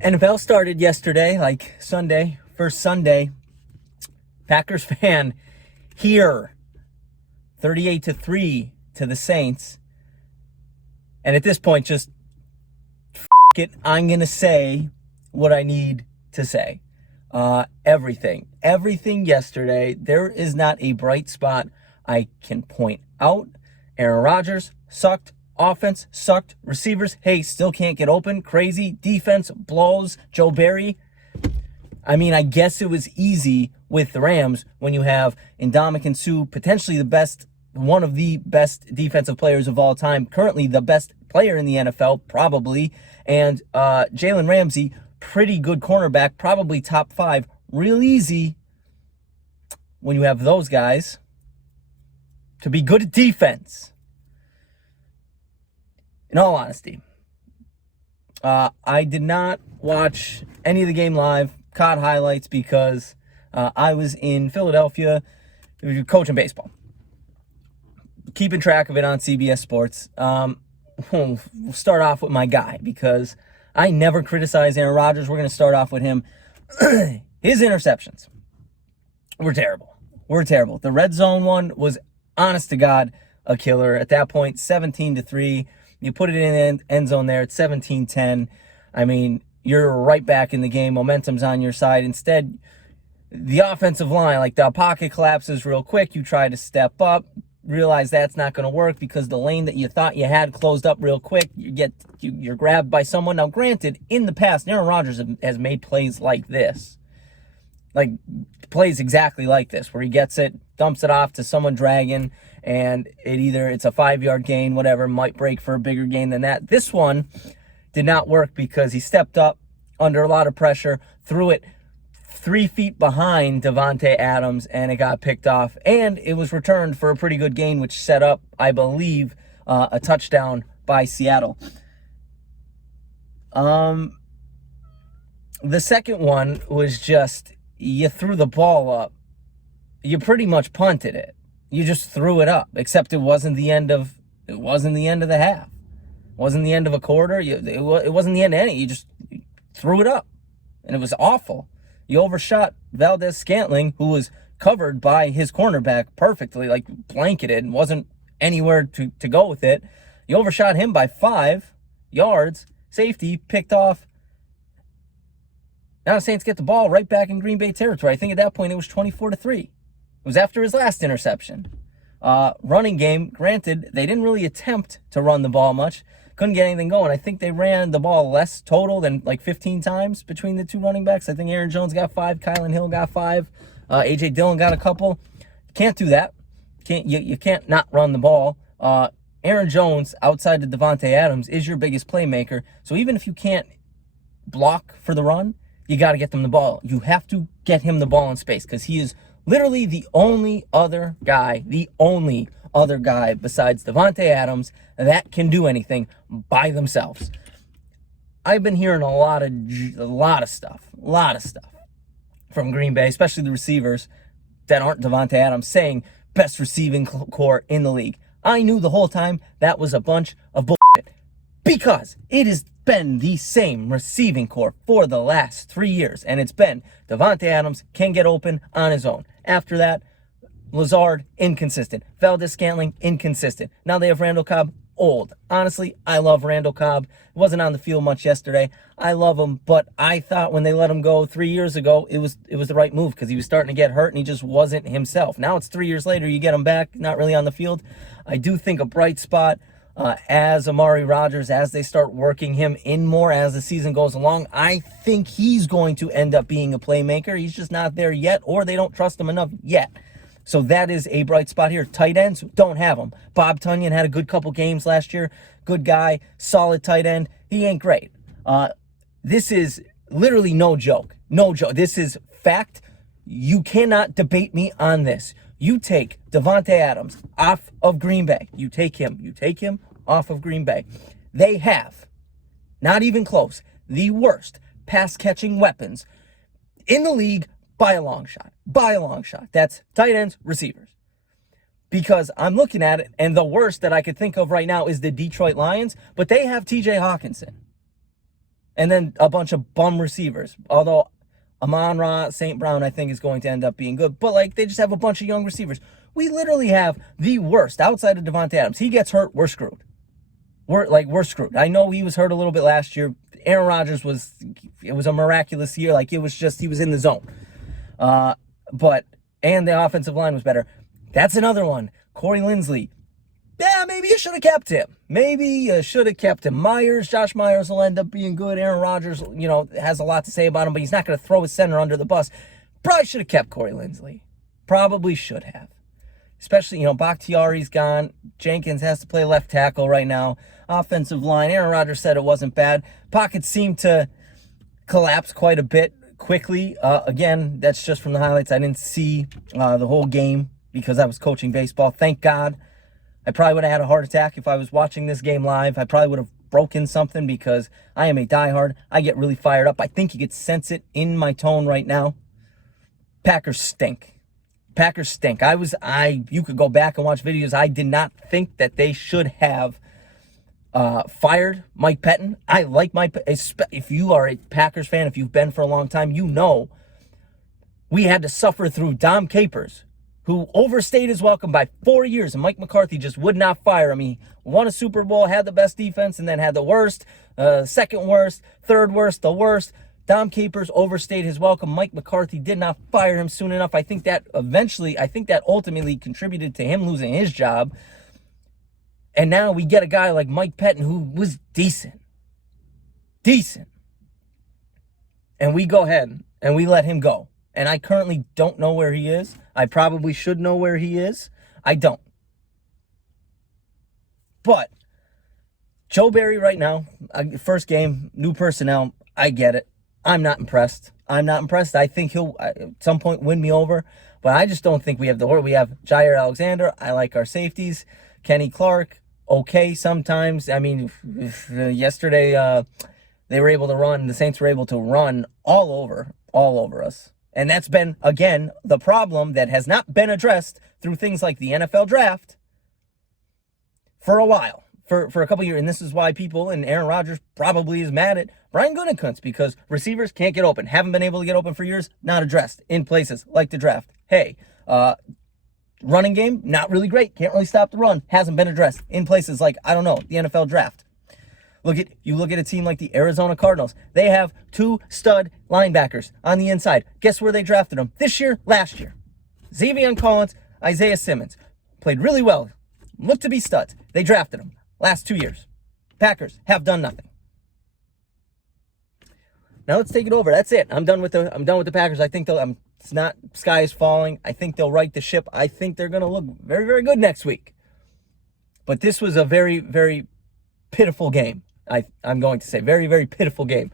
NFL started yesterday, like Sunday, first Sunday. Packers fan here, 38-3 to the Saints. And at this point, just it. I'm going to say what I need to say. Everything yesterday. There is not a bright spot I can point out. Aaron Rodgers sucked. Offense sucked. Receivers, hey, still can't get open. Crazy. Defense blows. Joe Barry. I mean, I guess it was easy with the Rams when you have Ndamukong Suh, potentially one of the best defensive players of all time, currently the best player in the NFL, probably, and Jalen Ramsey, pretty good cornerback, probably top 5. Real easy when you have those guys to be good at defense. In all honesty, I did not watch any of the game live, caught highlights because I was in Philadelphia coaching baseball, keeping track of it on CBS Sports. We'll start off with my guy because I never criticize Aaron Rodgers. We're going to start off with him. His interceptions were terrible. The red zone one was, honest to God, a killer. At that point, 17-3. You put it in the end zone there at 17-10. I mean, you're right back in the game. Momentum's on your side. Instead, the offensive line, like the pocket collapses real quick. You try to step up, realize that's not going to work because the lane that you thought you had closed up real quick. You're grabbed by someone. Now, granted, in the past, Aaron Rodgers has made plays like this. Like, plays exactly like this, where he gets it, dumps it off to someone dragging, and it's a 5-yard gain, whatever, might break for a bigger gain than that. This one did not work because he stepped up under a lot of pressure, threw it 3 feet behind Davante Adams, and it got picked off. And it was returned for a pretty good gain, which set up, I believe, a touchdown by Seattle. The second one was just, you threw the ball up. You pretty much punted it. You just threw it up, except it wasn't the end of the half. It wasn't the end of a quarter. It wasn't the end of any. You just threw it up, and it was awful. You overshot Valdez-Scantling, who was covered by his cornerback perfectly, like blanketed, and wasn't anywhere to go with it. You overshot him by 5 yards. Safety picked off. Now the Saints get the ball right back in Green Bay territory. I think at that point it was 24-3. It was after his last interception. Running game, granted, they didn't really attempt to run the ball much. Couldn't get anything going. I think they ran the ball less total than like 15 times between the two running backs. I think Aaron Jones got 5, Kylan Hill got 5, A.J. Dillon got a couple. Can't do that. You can't not run the ball. Aaron Jones, outside of Davante Adams, is your biggest playmaker. So even if you can't block for the run, you got to get them the ball. You have to get him the ball in space because he is literally the only other guy besides Davante Adams that can do anything by themselves. I've been hearing a lot of stuff from Green Bay, especially the receivers that aren't Davante Adams, saying best receiving core in the league. I knew the whole time that was a bunch of bullshit because it has been the same receiving core for the last 3 years, and it's been Davante Adams can get open on his own. After that, Lazard, inconsistent. Valdez-Scantling, inconsistent. Now they have Randall Cobb, old. Honestly, I love Randall Cobb. Wasn't on the field much yesterday. I love him, but I thought when they let him go 3 years ago, it was the right move because he was starting to get hurt and he just wasn't himself. Now it's 3 years later, you get him back, not really on the field. I do think a bright spot as Amari Rodgers, as they start working him in more as the season goes along, I think he's going to end up being a playmaker. He's just not there yet, or they don't trust him enough yet. So that is a bright spot here. Tight ends, don't have them. Bob Tunyon had a good couple games last year. Good guy, solid tight end. He ain't great. This is literally no joke. No joke. This is fact. You cannot debate me on this. You take Davante Adams off of Green Bay. You take him off of Green Bay. They have, not even close, the worst pass-catching weapons in the league by a long shot. By a long shot. That's tight ends, receivers. Because I'm looking at it, and the worst that I could think of right now is the Detroit Lions, but they have TJ Hawkinson. And then a bunch of bum receivers. Although Amon-Ra St. Brown, I think, is going to end up being good. But, like, they just have a bunch of young receivers. We literally have the worst outside of Devontae Adams. He gets hurt, we're screwed. We're screwed. I know he was hurt a little bit last year. Aaron Rodgers it was a miraculous year. Like, it was just, he was in the zone. And the offensive line was better. That's another one. Corey Linsley. Yeah, maybe you should have kept him. Josh Myers will end up being good. Aaron Rodgers, has a lot to say about him, but he's not going to throw his center under the bus. Probably should have kept Corey Linsley. Probably should have. Especially, Bakhtiari's gone. Jenkins has to play left tackle right now. Offensive line, Aaron Rodgers said it wasn't bad. Pockets seemed to collapse quite a bit quickly. Again, that's just from the highlights. I didn't see the whole game because I was coaching baseball. Thank God. I probably would have had a heart attack if I was watching this game live. I probably would have broken something because I am a diehard. I get really fired up. I think you could sense it in my tone right now. Packers stink. You could go back and watch videos. I did not think that they should have fired Mike Pettin. I like Mike. If you are a Packers fan, if you've been for a long time, we had to suffer through Dom Capers, who overstayed his welcome by 4 years, and Mike McCarthy just would not fire him. He won a Super Bowl, had the best defense, and then had the worst, second worst, third worst, the worst. Dom Capers overstayed his welcome. Mike McCarthy did not fire him soon enough. I think that ultimately contributed to him losing his job. And now we get a guy like Mike Pettin who was decent. And we go ahead and we let him go. And I currently don't know where he is. I probably should know where he is. I don't. But Joe Barry right now, first game, new personnel, I get it. I'm not impressed. I think he'll at some point win me over. But I just don't think we have the order. We have Jair Alexander. I like our safeties. Kenny Clark, okay sometimes. I mean, yesterday they were able to run. The Saints were able to run all over us. And that's been, again, the problem that has not been addressed through things like the NFL draft for a while, for a couple years. And this is why people, and Aaron Rodgers probably is mad at Brian Gutekunst, because receivers can't get open, haven't been able to get open for years, not addressed in places like the draft. Hey, running game, not really great, can't really stop the run, hasn't been addressed in places like, the NFL draft. You look at a team like the Arizona Cardinals. They have 2 stud linebackers on the inside. Guess where they drafted them? This year, last year. Xavier Collins, Isaiah Simmons. Played really well. Looked to be studs. They drafted them last 2 years. Packers have done nothing. Now let's take it over. That's it. I'm done with the Packers. I think it's not sky is falling. I think they'll right the ship. I think they're going to look very, very good next week. But this was a very, very pitiful game. I'm going to say very, very pitiful game.